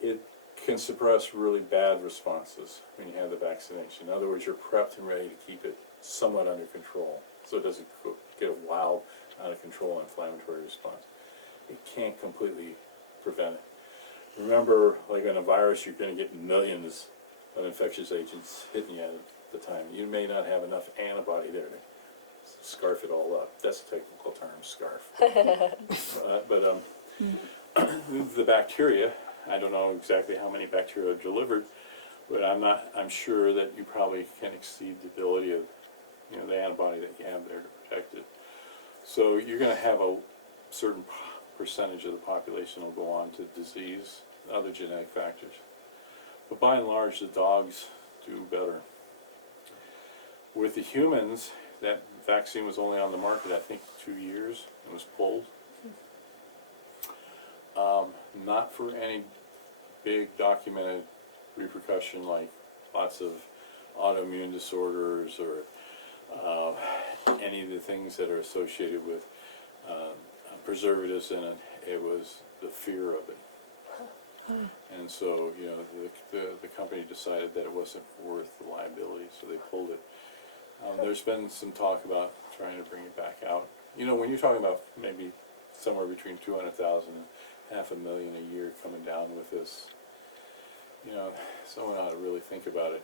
it can suppress really bad responses when you have the vaccination. In other words, you're prepped and ready to keep it somewhat under control, so it doesn't get a wild, out of control inflammatory response. It can't completely prevent it. Remember, like on a virus, you're going to get millions of infectious agents hitting you at the time. You may not have enough antibody there to scarf it all up. That's a technical term, scarf. The bacteria, I don't know exactly how many bacteria are delivered, but I'm sure that you probably can exceed the ability of, the antibody that you have there to protect it. So you're going to have a certain percentage of the population will go on to disease, other genetic factors. But by and large, the dogs do better. With the humans, that vaccine was only on the market, I think, 2 years. It was pulled. Not for any big documented repercussion like lots of autoimmune disorders or any of the things that are associated with preservatives in it. It was the fear of it. And so, the company decided that it wasn't worth the liability, so they pulled it. There's been some talk about trying to bring it back out. When you're talking about maybe somewhere between 200,000 and 500,000 a year coming down with this, someone ought to really think about it.